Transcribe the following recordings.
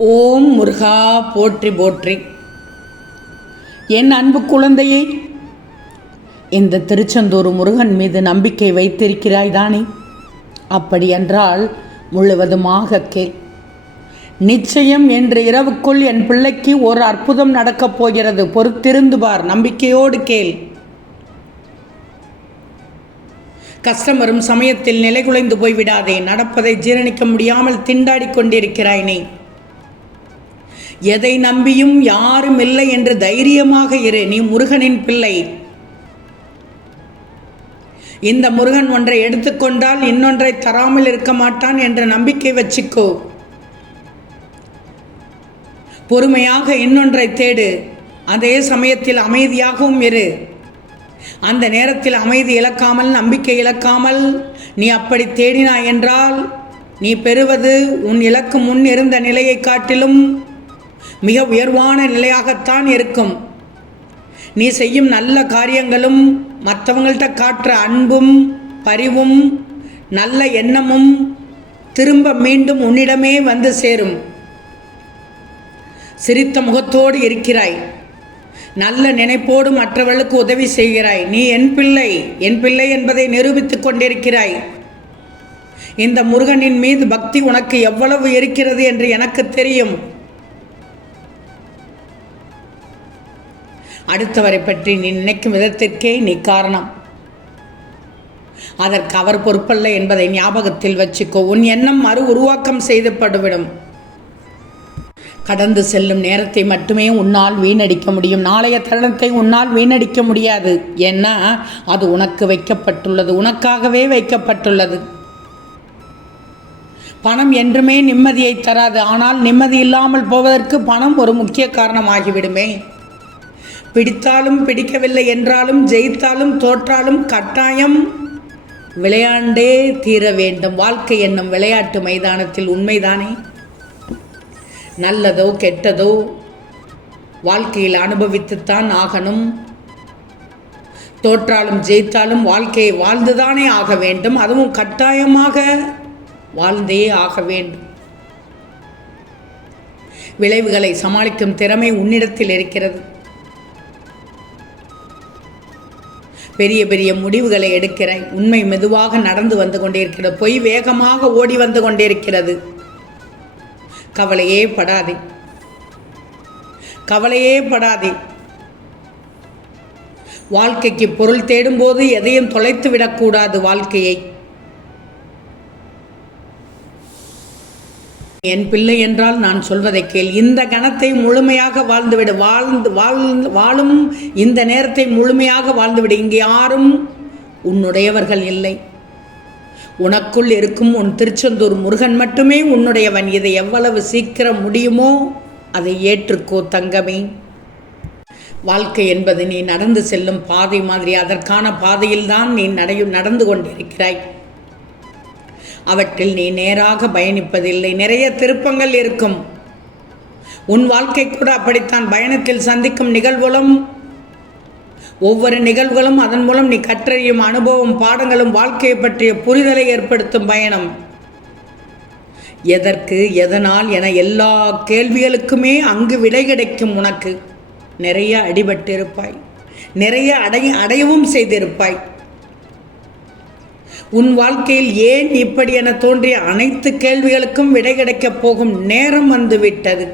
ஓம் முருகா போற்றி போற்றி. என் அன்பு குழந்தையே இந்த திருச்செந்தூர் முருகன் மீது நம்பிக்கை வைத்திருக்கிறாய் தானே? அப்படியென்றால் முழுவதுமாக கேள். நிச்சயம் என்று இரவுக்குள் என் பிள்ளைக்கு ஒரு அற்புதம் நடக்கப் போகிறது. பொறுத்திருந்து பார் நம்பிக்கையோடு கேள். கஷ்டம் வரும் சமயத்தில் நிலைகுலைந்து போய்விடாதே. நடப்பதை ஜீரணிக்க முடியாமல் திண்டாடி கொண்டிருக்கிறாய் நீ. எதை நம்பியும் யாரும் இல்லை என்று தைரியமாக இரு நீ முருகனின் பிள்ளை. இந்த முருகன் ஒன்றை எடுத்துக்கொண்டால் இன்னொன்றை தராமல் இருக்க மாட்டான் என்ற நம்பிக்கை வச்சுக்கோ. பொறுமையாக இன்னொன்றை தேடு. அதே சமயத்தில் அமைதியாகவும் இரு. அந்த நேரத்தில் அமைதி இழக்காமல் நம்பிக்கை இழக்காமல் நீ அப்படி தேடினாய் என்றால் நீ பெறுவது உன் இலக்கு முன் இருந்த நிலையை காட்டிலும் மிக உயர்வான நிலையாகத்தான் இருக்கும். நீ செய்யும் நல்ல காரியங்களும் மற்றவங்கள்ட்ட காட்டுற அன்பும் பரிவும் நல்ல எண்ணமும் திரும்ப மீண்டும் உன்னிடமே வந்து சேரும். சிரித்த முகத்தோடு இருக்கிறாய். நல்ல நினைப்போடு மற்றவர்களுக்கு உதவி செய்கிறாய். நீ என் பிள்ளை என் பிள்ளை என்பதை நிரூபித்துக் கொண்டிருக்கிறாய். இந்த முருகனின் மீது பக்தி உனக்கு எவ்வளவு இருக்கிறது என்று எனக்கு தெரியும். அடுத்தவரை பற்றி நீ நினைக்கும் விதத்திற்கே நீ காரணம். அதற்கு அவர் பொறுப்பல்ல என்பதை ஞாபகத்தில் வச்சுக்கோ. உன் எண்ணம் மறு உருவாக்கம் செய்துபடுவிடும். கடந்து செல்லும் நேரத்தை மட்டுமே உன்னால் வீணடிக்க முடியும். நாளைய தருணத்தை உன்னால் வீணடிக்க முடியாது. ஏன்னா அது உனக்கு வைக்கப்பட்டுள்ளது. உனக்காகவே வைக்கப்பட்டுள்ளது. பணம் என்றுமே நிம்மதியை தராது. ஆனால் நிம்மதி இல்லாமல் போவதற்கு பணம் ஒரு முக்கிய காரணமாகிவிடுமே. பிடித்தாலும் பிடிக்கவில்லை என்றாலும் ஜெயித்தாலும் தோற்றாலும் கட்டாயம் விளையாண்டே தீர வேண்டும். வாழ்க்கை என்னும் விளையாட்டு மைதானத்தில் உண்மைதானே? நல்லதோ கெட்டதோ வாழ்க்கையில் அனுபவித்துத்தான் ஆகணும். தோற்றாலும் ஜெயித்தாலும் வாழ்க்கையை வாழ்ந்துதானே ஆக வேண்டும். அதுவும் கட்டாயமாக வாழ்ந்தே ஆக வேண்டும். விளைவுகளை சமாளிக்கும் திறமை உன்னிடத்தில் இருக்கிறது. பெரிய பெரிய முடிவுகளை எடுக்கிறேன். உண்மை மெதுவாக நடந்து வந்து கொண்டிருக்கிறது. பொய் வேகமாக ஓடி வந்து கொண்டிருக்கிறது. கவலையே படாதே. கவலையே படாதே. வாழ்க்கைக்கு பொருள் தேடும்போது எதையும் தொலைத்து விடக்கூடாது வாழ்க்கையை. என் பிள்ளை என்றால் நான் சொல்வதை கேள். இந்த கணத்தை முழுமையாக வாழ்ந்துவிடு. வாழ்ந்து வாழ்ந்து வாழும் இந்த நேரத்தை முழுமையாக வாழ்ந்துவிடு. இங்கே யாரும் உன்னுடையவர்கள் இல்லை. உனக்குள் இருக்கும் உன் திருச்செந்தூர் முருகன் மட்டுமே உன்னுடையவன். இதை எவ்வளவு சீக்கிரம் முடியுமோ அதை ஏற்றுக்கோ தங்கமே. வாழ்க்கை என்பது நீ நடந்து செல்லும் பாதை மாதிரி. அதற்கான பாதையில்தான் நீ நடையும் நடந்து கொண்டிருக்கிறாய். அவற்றில் நீ நேராக பயணிப்பதில்லை. நிறைய திருப்பங்கள் இருக்கும். உன் வாழ்க்கை கூட அப்படித்தான். பயணத்தில் சந்திக்கும் நிகழ்வுகளும் ஒவ்வொரு நிகழ்வுகளும் அதன் மூலம் நீ கற்றறியும் அனுபவம் பாடங்களும் வாழ்க்கையை பற்றிய புரிதலை ஏற்படுத்தும் பயணம். எதற்கு எதனால் என எல்லா கேள்விகளுக்குமே அங்கு விடை கிடைக்கும் உனக்கு. நிறைய அடிபட்டிருப்பாய். நிறைய அடைய அடையவும் செய்திருப்பாய். உன் வாழ்க்கையில் ஏன் இப்படி என தோன்றிய அனைத்து கேள்விகளுக்கும் விடை கிடைக்கப் போகும் நேரம் வந்துவிட்டது.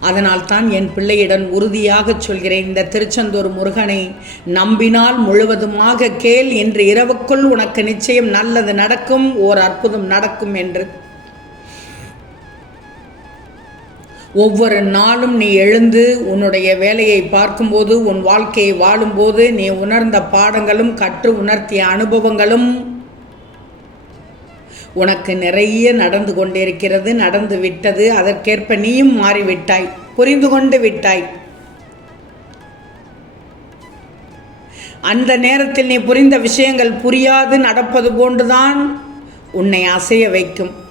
அதனால் தான் என் பிள்ளையிடம் உறுதியாக சொல்கிறேன் இந்த திருச்செந்தூர் முருகனை நம்பினால் முழுவதுமாக கேள் இன்று இரவுக்குள் உனக்கு நிச்சயம் நல்லது நடக்கும் ஓர் அற்புதம் நடக்கும் என்று. ஒவ்வொரு நாளும் நீ எழுந்து உன்னுடைய வேலையை பார்க்கும்போது உன் வாழ்க்கையை வாழும்போது நீ உணர்ந்த பாடங்களும் கற்று உணர்த்திய அனுபவங்களும் உனக்கு நிறைய நடந்து கொண்டிருக்கிறது நடந்து விட்டது. அதற்கேற்ப நீயும் மாறிவிட்டாய் புரிந்து கொண்டு விட்டாய். அந்த நேரத்தில் நீ புரிந்த விஷயங்கள் புரியாது நடப்பது போன்றுதான் உன்னை அசைய வைக்கும்.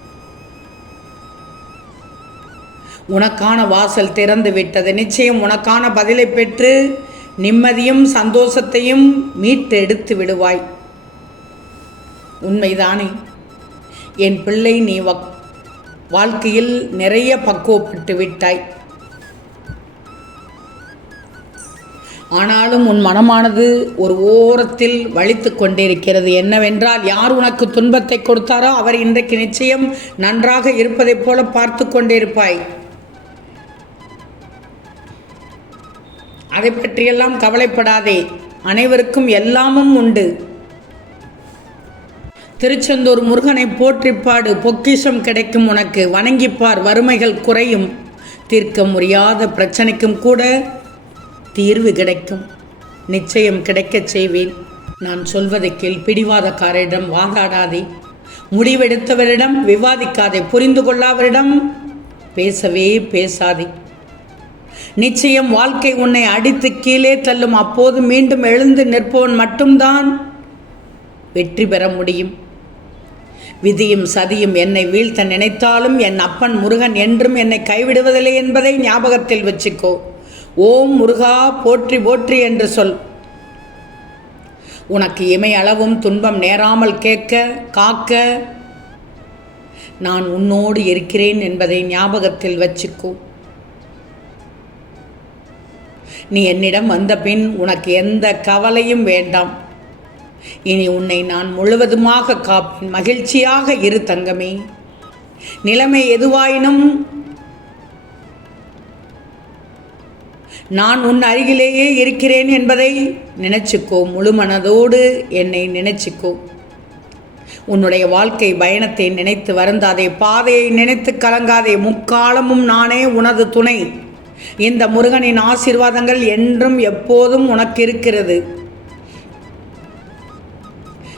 உனக்கான வாசல் திறந்து விட்டது. நிச்சயம் உனக்கான பதிலை பெற்று நிம்மதியும் சந்தோஷத்தையும் மீட்டு எடுத்து விடுவாய். உண்மைதானே? என் பிள்ளை நீ வக் வாழ்க்கையில் நிறைய பக்குவப்பட்டு விட்டாய். ஆனாலும் உன் மனமானது ஒரு ஓரத்தில் வலித்து கொண்டிருக்கிறது. என்னவென்றால் யார் உனக்கு துன்பத்தை கொடுத்தாரோ அவர் இன்றைக்கு நிச்சயம் நன்றாக இருப்பதைப் போல பார்த்து கொண்டிருப்பாய். அதை பற்றியெல்லாம் கவலைப்படாதே. அனைவருக்கும் எல்லாமும் உண்டு. திருச்செந்தூர் முருகனை போற்றிப்பாடு. பொக்கிஷம் கிடைக்கும் உனக்கு. வணங்கிப்பார். வறுமைகள் குறையும். தீர்க்க முடியாத பிரச்சனைக்கும் கூட தீர்வு கிடைக்கும். நிச்சயம் கிடைக்கச் செய்வேன். நான் சொல்வதை கேள். பிடிவாதக்காரரிடம் வாதாடாதே. முடிவெடுத்தவரிடம் விவாதிக்காதே. புரிந்து கொள்ளாதவரிடம் பேசவே பேசாதே. நிச்சயம் வாழ்க்கை உன்னை அடித்து கீழே தள்ளும். அப்போது மீண்டும் எழுந்து நிற்பவன் மட்டும்தான் வெற்றி பெற முடியும். விதியும் சதியும் என்னை வீழ்த்த நினைத்தாலும் என் அப்பன் முருகன் என்றும் என்னை கைவிடுவதில்லை என்பதை ஞாபகத்தில் வச்சுக்கோ. ஓம் முருகா போற்றி போற்றி என்று சொல். உனக்கு இமை அளவும் துன்பம் நேராமல் கேட்க காக்க நான் உன்னோடு இருக்கிறேன் என்பதை ஞாபகத்தில் வச்சுக்கோ. நீ என்னிடம் வந்த பின் உனக்கு எந்த கவலையும் வேண்டாம். இனி உன்னை நான் முழுவதுமாக காப்பேன். மகிழ்ச்சியாக இரு தங்கமே. நிலைமை எதுவாயினும் நான் உன் அருகிலேயே இருக்கிறேன் என்பதை நினைச்சுக்கோ. முழு மனதோடு என்னை நினைச்சுக்கோ. உன்னுடைய வாழ்க்கை பயணத்தை நினைத்து வருந்தாதே. பாதையை நினைத்து கலங்காதே. முக்காலமும் நானே உனது துணை. இந்த முருகனின் ஆசீர்வாதங்கள் என்றும் எப்போதும் உனக்கு இருக்கிறது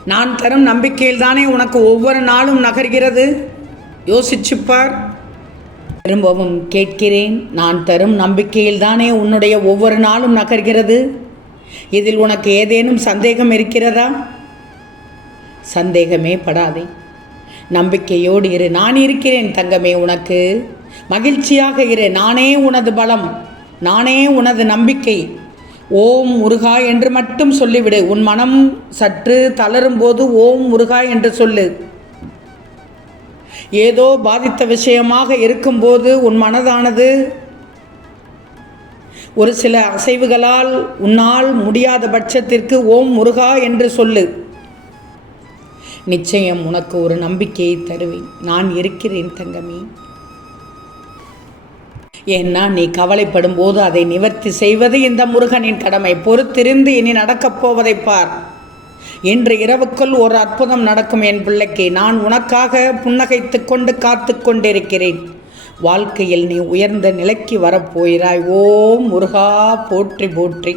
நான் தரும் நம்பிக்கையில் தானே உனக்கு ஒவ்வொரு நாளும் நகர்கிறது? யோசிச்சுப்பார். திரும்பவும் கேட்கிறேன் நான் தரும் நம்பிக்கையில் தானே உன்னுடைய ஒவ்வொரு நாளும் நகர்கிறது? இதில் உனக்கு ஏதேனும் சந்தேகம் இருக்கிறதா? சந்தேகமே படாதே. நம்பிக்கையோடு இரு நான் இருக்கிறேன் தங்கமே உனக்கு. மகிழ்ச்சியாக இரு. நானே உனது பலம். நானே உனது நம்பிக்கை. ஓம் முருகா என்று மட்டும் சொல்லிவிடு. உன் மனம் சற்று தளரும் போது ஓம் முருகா என்று சொல்லு. ஏதோ பாதித்த விஷயமாக இருக்கும்போது உன் மனதானது ஒரு சில அசைவுகளால் உன்னால் முடியாத பட்சத்திற்கு ஓம் முருகா என்று சொல்லு. நிச்சயம் உனக்கு ஒரு நம்பிக்கையை தருவேன். நான் இருக்கிறேன் தங்கமே. ஏன்னா நீ கவலைப்படும் போது அதை நிவர்த்தி செய்வது இந்த முருகனின் கடமை. பொறுத்திருந்து இனி நடக்கப் போவதை பார். இன்று இரவுக்குள் ஒரு அற்புதம் நடக்கும் என் பிள்ளைக்கு. நான் உனக்காக புன்னகைத்து கொண்டு காத்து கொண்டிருக்கிறேன். வாழ்க்கையில் நீ உயர்ந்த நிலைக்கு வரப்போகிறாய் ஓம் முருகா போற்றி போற்றி.